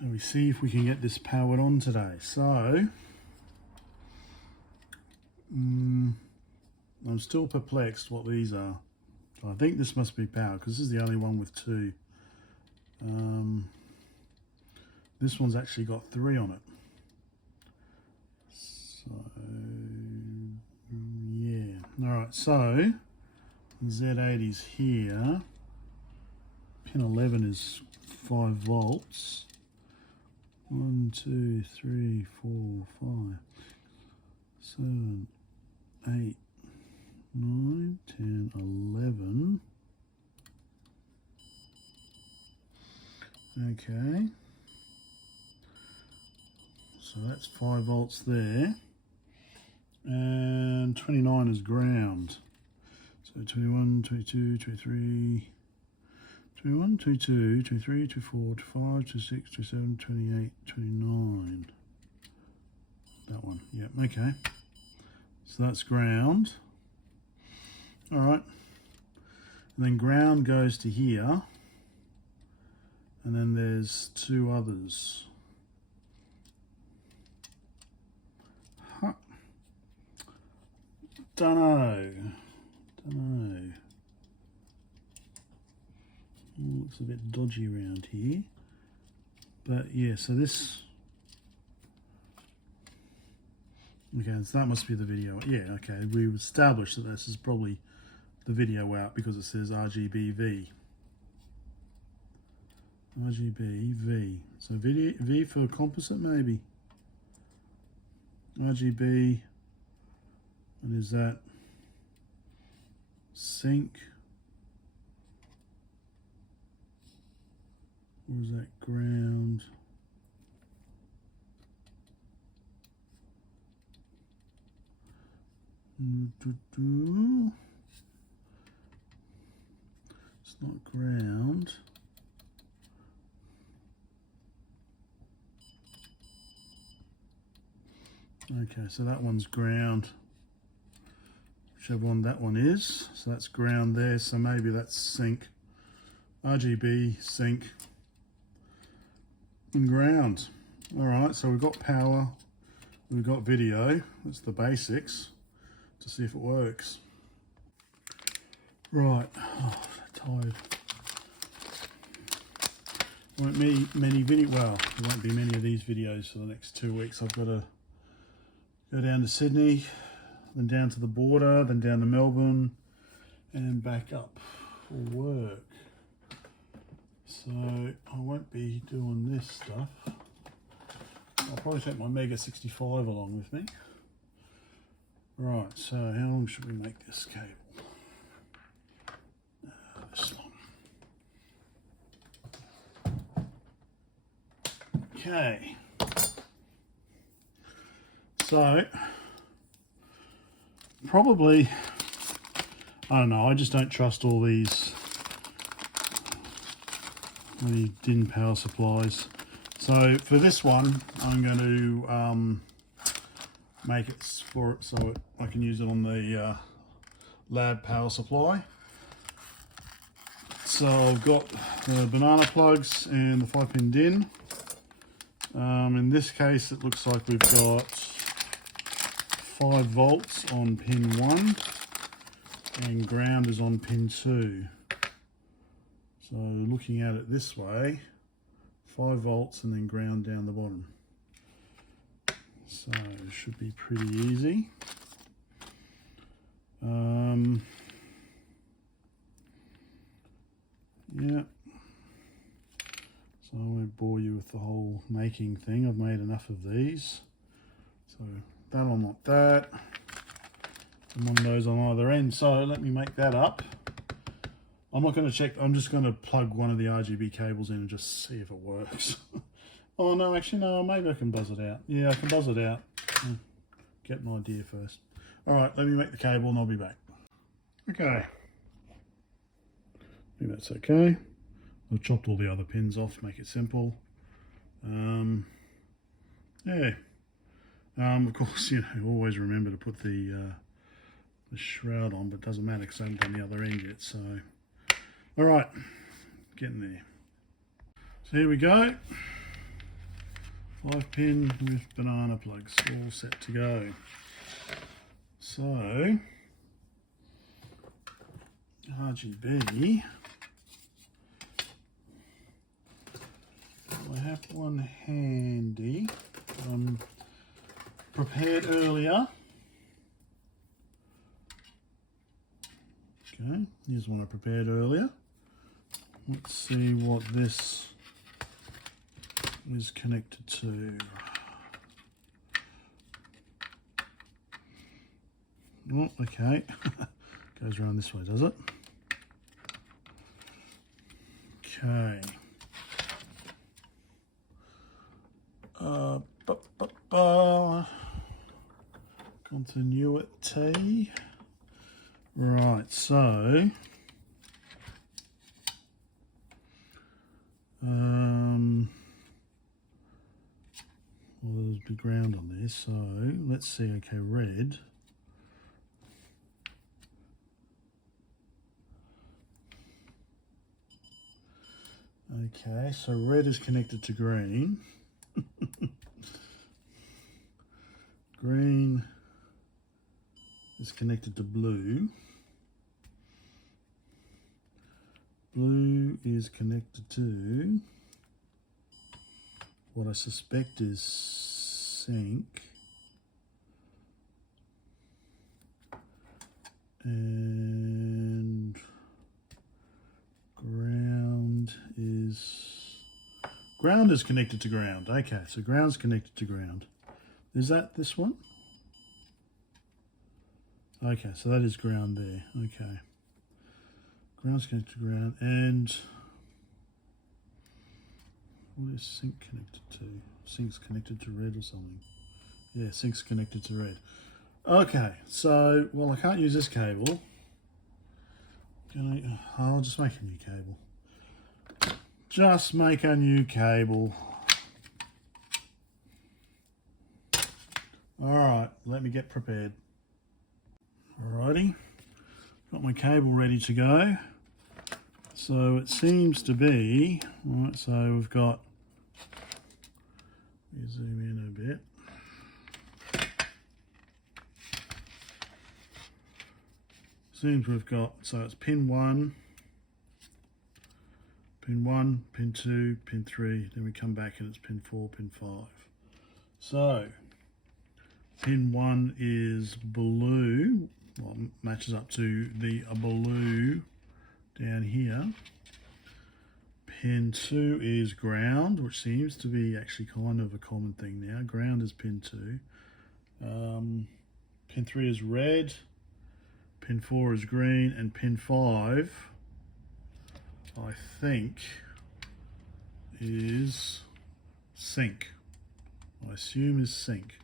And we see if we can get this powered on today. So, I'm still perplexed what these are. I think this must be power because this is the only one with two. This one's actually got 3 on it. So, yeah. Alright, so Z80's here. Pin 11 is 5 volts. 1, 2, 3, 4, 5, 7, 8, 9, 10, 11. Okay. So that's 5 volts there. And 29 is ground. So 21, 22, 23, 21, 22, 23, 24, 25, 26, 27, 28, 29. That one, yep, okay. So that's ground. All right. And then ground goes to here. And then there's 2 others. Huh. Dunno. Looks a bit dodgy around here, but yeah, so this, okay, so that must be the video. Yeah, okay, we established that this is probably the video out because it says RGBV. RGBV, so video, V for composite maybe. RGB, and is that sync? Or is that ground? It's not ground. Okay, so that one's ground. Whichever one that one is. So that's ground there, so maybe that's sync. RGB, sync, and ground. All right, so we've got power, we've got video. That's the basics to see if it works. Right, oh, tired. Won't be many there won't be many of these videos for the next 2 weeks. I've got to go down to Sydney, then down to the border, then down to Melbourne, and back up for work. So I won't be doing this stuff. I'll probably take my Mega 65 along with me. Right, so how long should we make this cable? This long. Okay. So probably, I don't know, I just don't trust all these DIN power supplies. So for this one, I'm going to make it for it so I can use it on the lab power supply. So I've got the banana plugs and the 5-pin DIN. In this case, it looks like we've got 5 volts on pin 1 and ground is on pin 2. So looking at it this way, 5 volts and then ground down the bottom. So it should be pretty easy. Yeah. So I won't bore you with the whole making thing. I've made enough of these. So that on like that. And one of those on either end. So let me make that up. I'm not going to check, I'm just going to plug one of the RGB cables in and just see if it works. Oh no, actually no, maybe I can buzz it out. Yeah, I can buzz it out. Get an idea first. Alright, let me make the cable and I'll be back. Okay. I think that's okay. I've chopped all the other pins off, make it simple. Yeah. Of course, you know, always remember to put the shroud on, but it doesn't matter because I haven't done the other end yet, so. All right, getting there. So here we go. 5-pin with banana plugs, all set to go. So RGB, I have one handy. Prepared earlier. Okay, here's one I prepared earlier. Let's see what this is connected to. Oh, okay. Goes around this way, does it? Okay. Continuity. Right, so well, there's a big ground on there, so let's see. Okay, red. Okay, so red is connected to green. Green is connected to blue. Blue is connected to what I suspect is sync. And ground is connected to ground. Okay, so ground's connected to ground. Is that this one? Okay, so that is ground there. Okay. Ground's connected to ground, and what is sync connected to? Sync's connected to red or something. Yeah, sync's connected to red. Okay, so, well, I can't use this cable. I'll just make a new cable. Just make a new cable. Alright, let me get prepared. Alrighty, got my cable ready to go. So it seems to be, right, so we've got, let me zoom in a bit. Seems we've got, so it's pin 1, pin 2, pin 3, then we come back and it's pin 4, pin 5. So pin 1 is blue, well, matches up to the blue down here. Pin 2 is ground, which seems to be actually kind of a common thing now. Ground is pin 2. Pin 3 is red. Pin 4 is green, and pin 5, I think, is sync. I assume is sync.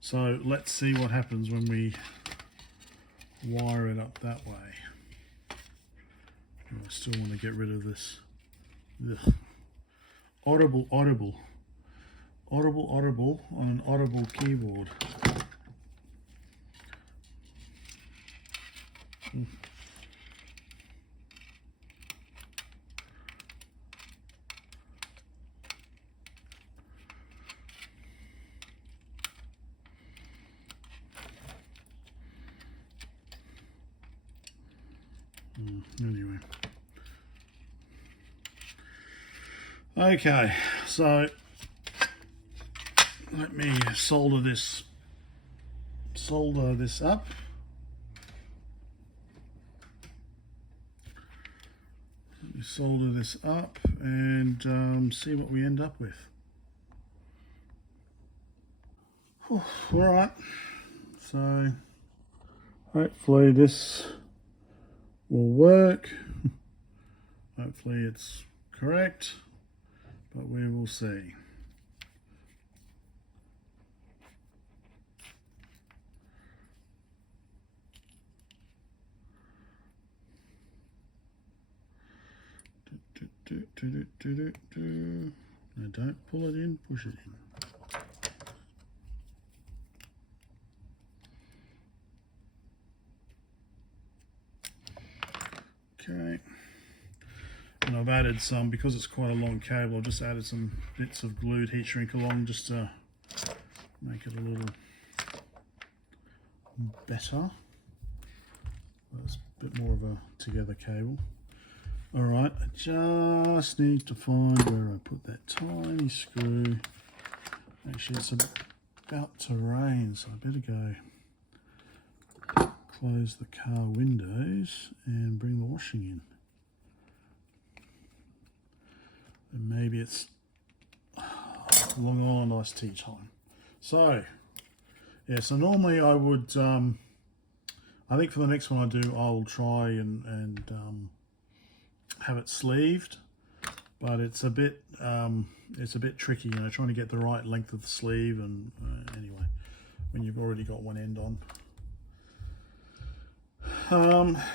So let's see what happens when we wire it up that way. I still want to get rid of this. Ugh. Audible on an audible keyboard. Anyway. Okay, so let me solder this up. Let me solder this up and see what we end up with. All right, so hopefully this will work. Hopefully it's correct, but we will see. No, don't pull it in, push it in. Okay, and I've I've added some, because it's quite a long cable, I've just added some bits of glued heat shrink along just to make it a little better. That's a bit more of a together cable. Alright, I just need to find where I put that tiny screw. Actually, it's about to rain, so I better go close the car windows and bring the washing in. And maybe it's Long Island iced tea time. So, yeah, so normally I would, I think for the next one I do, I'll try and have it sleeved, but it's a bit tricky, you know, trying to get the right length of the sleeve, and anyway, when you've already got one end on.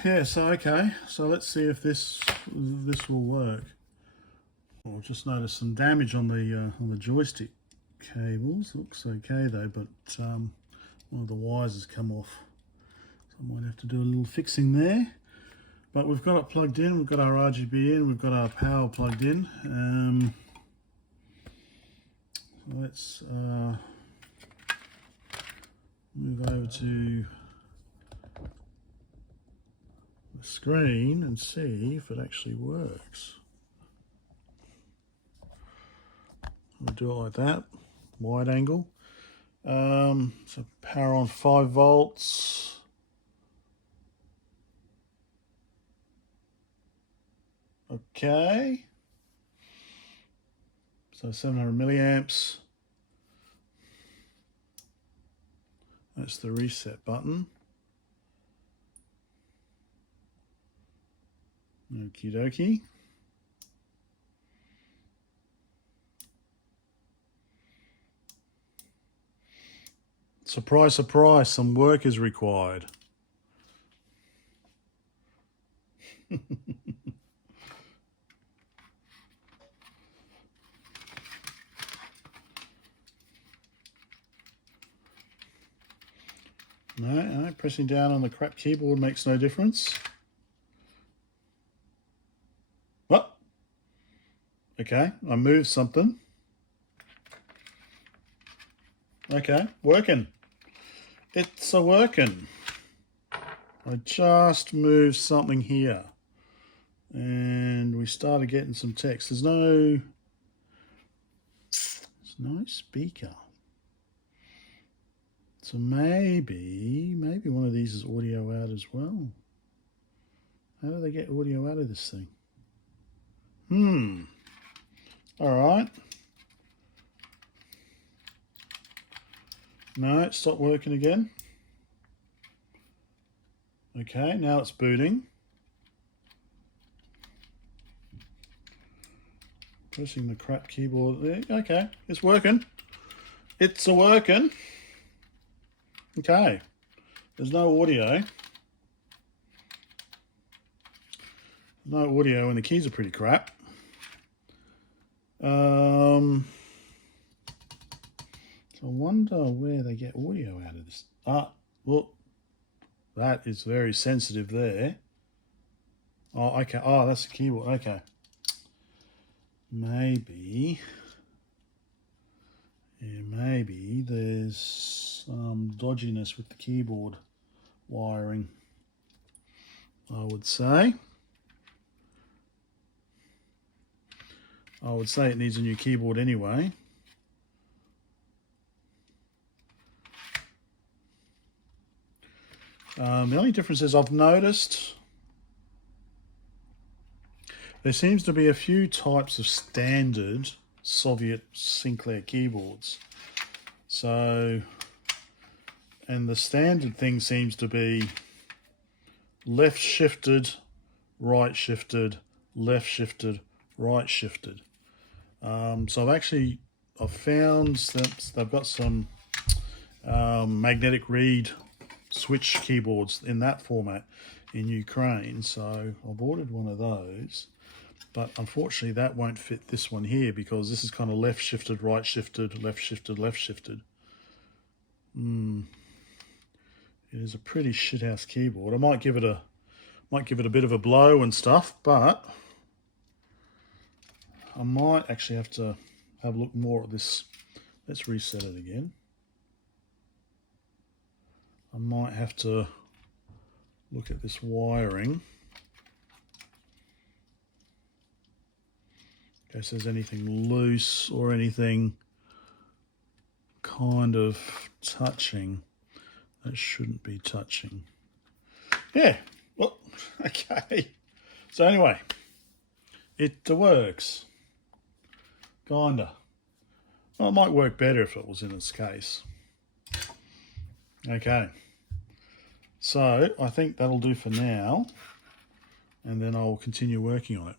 Yeah, so okay, so let's see if this will work. I've just noticed some damage on the joystick cables. Looks okay though, but one of the wires has come off, so I might have to do a little fixing there. But we've got it plugged in, we've got our RGB in, we've got our power plugged in. So let's move over to the screen and see if it actually works. We'll do it like that, wide angle. So power on 5 volts. Okay, so 700 milliamps. That's the reset button. Okie dokie. Surprise, surprise, some work is required. No, pressing down on the crap keyboard makes no difference. What? Okay, I moved something. Okay, working. It's a working. I just moved something here, and we started getting some text. There's no speaker. So maybe one of these is audio out as well. How do they get audio out of this thing? All right. No, it stopped working again. Okay, now it's booting. Pressing the crap keyboard there. Okay, it's working. It's a working. Okay, there's no audio. No audio, and the keys are pretty crap. So I wonder where they get audio out of this. Look, that is very sensitive there. Oh, okay. Oh, that's the keyboard. Okay. Maybe there's some dodginess with the keyboard wiring, I would say. It needs a new keyboard anyway. The only difference is I've noticed there seems to be a few types of standard Soviet Sinclair keyboards. So, and the standard thing seems to be left shifted, right shifted, left shifted, right shifted. So I've found that they've got some magnetic reed switch keyboards in that format in Ukraine. So I've ordered one of those, but unfortunately that won't fit this one here because this is kind of left shifted, right shifted, left shifted, left shifted. It is a pretty shithouse keyboard. I might give it a bit of a blow and stuff, but I might actually have to have a look more at this. Let's reset it again. I might have to look at this wiring in case there's anything loose or anything kind of touching that shouldn't be touching. Yeah, well, okay. So anyway, it works. Kinda. Well, it might work better if it was in its case. Okay. So I think that'll do for now, and then I'll continue working on it.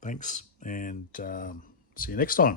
Thanks, and see you next time.